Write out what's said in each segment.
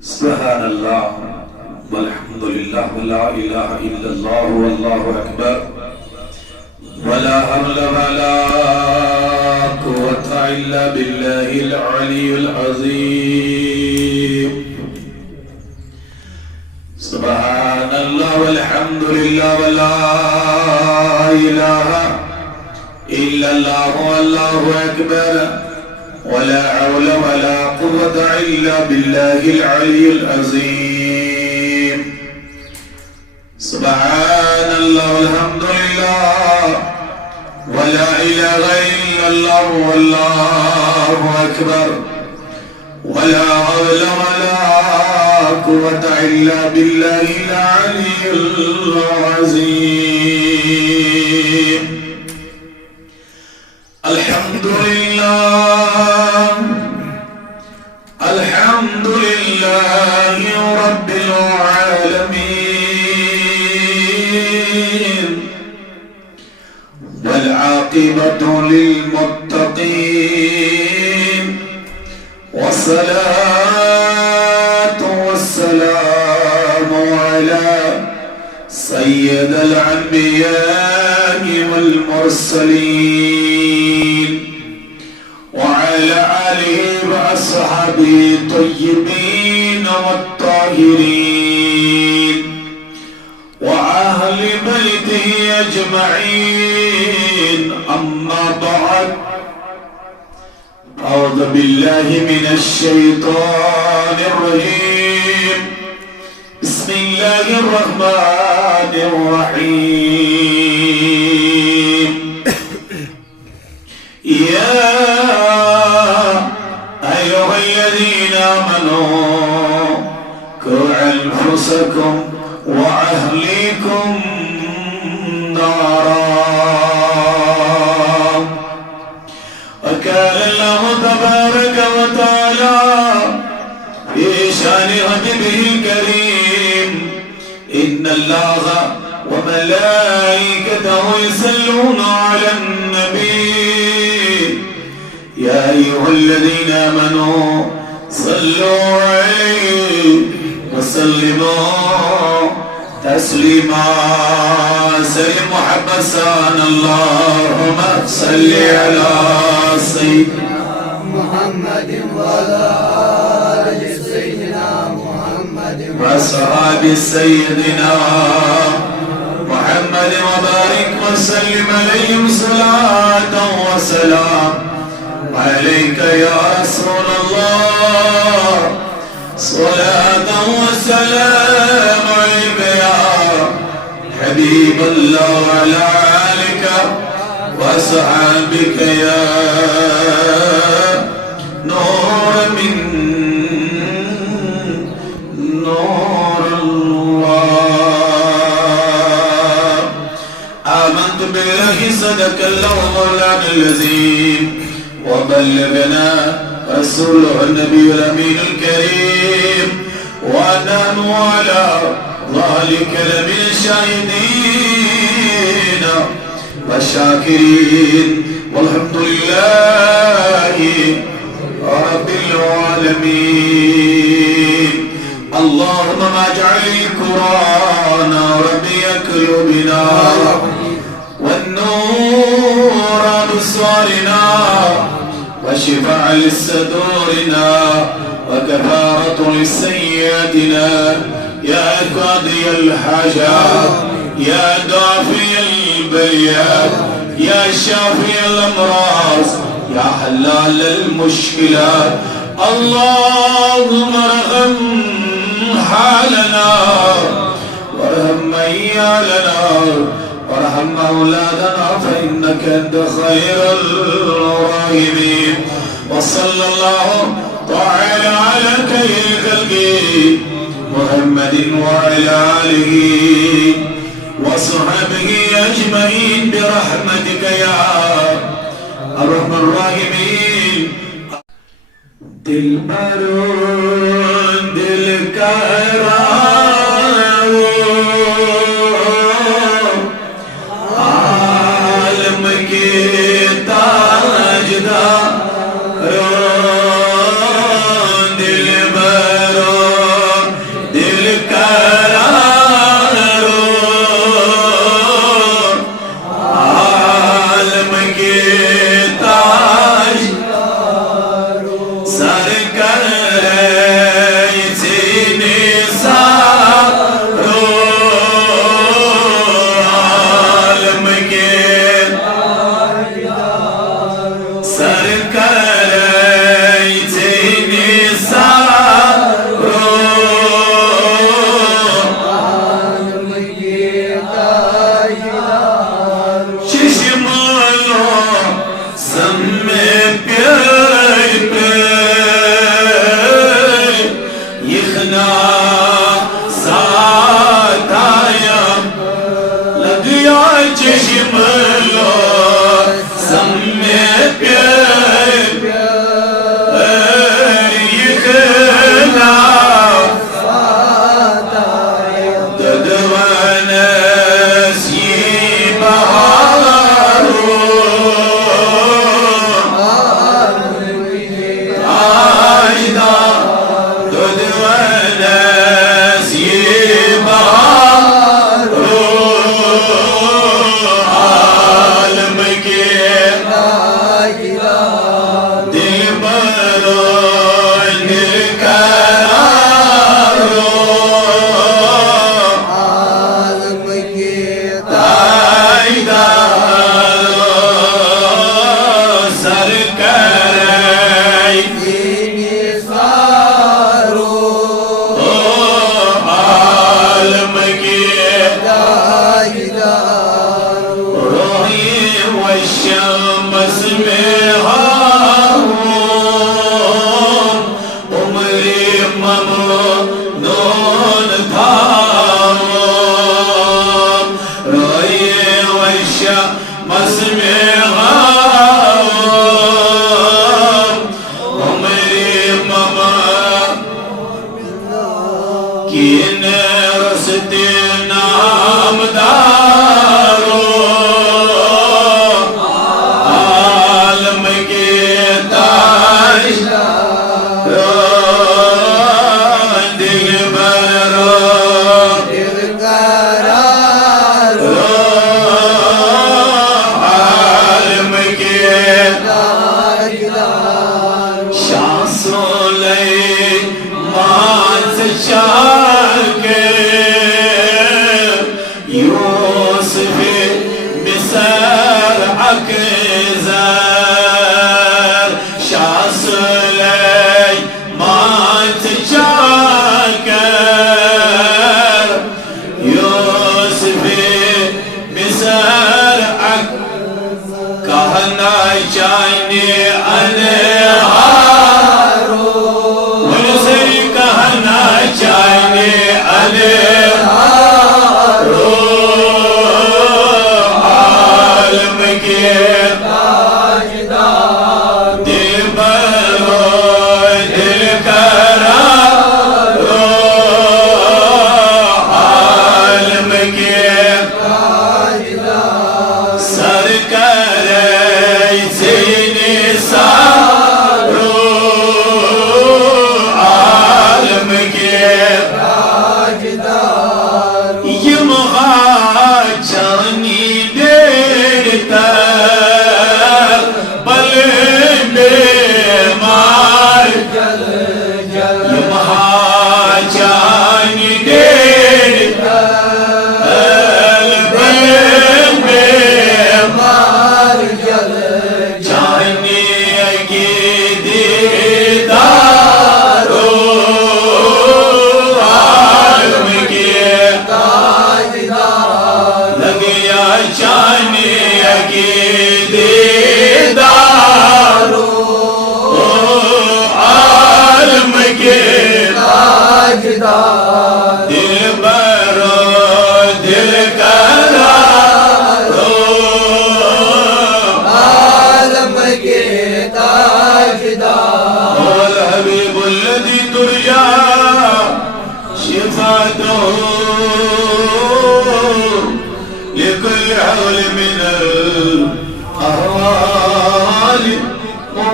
سبحان الله والحمد لله ولا إله إلا الله والله أكبر ولا حول ولا قوة إلا بالله العلي العظيم سبحان الله والحمد لله ولا إله إلا الله والله أكبر ولا حول ولا قوة إلا بالله العلي العظيم سبحان الله والحمد لله ولا إله إلا الله والله أكبر ولا حول ولا قوة إلا بالله العلي العظيم الحمد لله الحمد لله رب العالمين والعاقبة للمتقين والصلاة والسلام على سيد الأنبياء والمرسلين وعلى آله وأصحابه الطيبين والطاهرين وأهل بيته أجمعين أما بعد أعوذ بالله من الشيطان الرجيم بسم الله الرحمن الرحيم يا أيها الذين آمنوا قوا أنفسكم وأهليكم نارا وقال الله تبارك وتعالى في شأن حبيبه الكريم إن الله وملائكته يصلون على النبي يا أيها الذين آمنوا صلوا عليه وسلموا تسليما سلم محمد سان اللهم صل على سيدنا محمد وعلى آل سيدنا محمد وأصحاب سيدنا محمد وبارك وسلم عليهم صلاة وسلام عليك يا رسول الله صلاة وسلام عليك يا حبيب الله وعلى آلك وأصحابك يا نور من نور الله آمنت بالله صدق الله مولانا العظيم وبلغنا رسوله النبي الأمين الكريم ونحن على ذلك لمن الشاهدين والشاكرين والحمد لله رب العالمين اللهم ما اجعل القرآن ربيع قلوبنا والنور أبصارنا وشفاء لصدورنا وكفارة لسيئاتنا يا قاضي الحاجات يا دافي البليات يا شافي الأمراض يا حلال المشكلات اللهم ارحم حالنا وارحم عيالنا وارحم أولادنا فإنك أنت خير الراحمين وصلى الله تعالى على خير خلقه محمد وعلى آله وصحبه أجمعين برحمتك يا أرحم الراحمين दिल भरो दिल कराओ आलम के ताजदार दिल भरो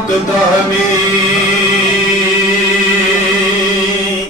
मुक़्तहमी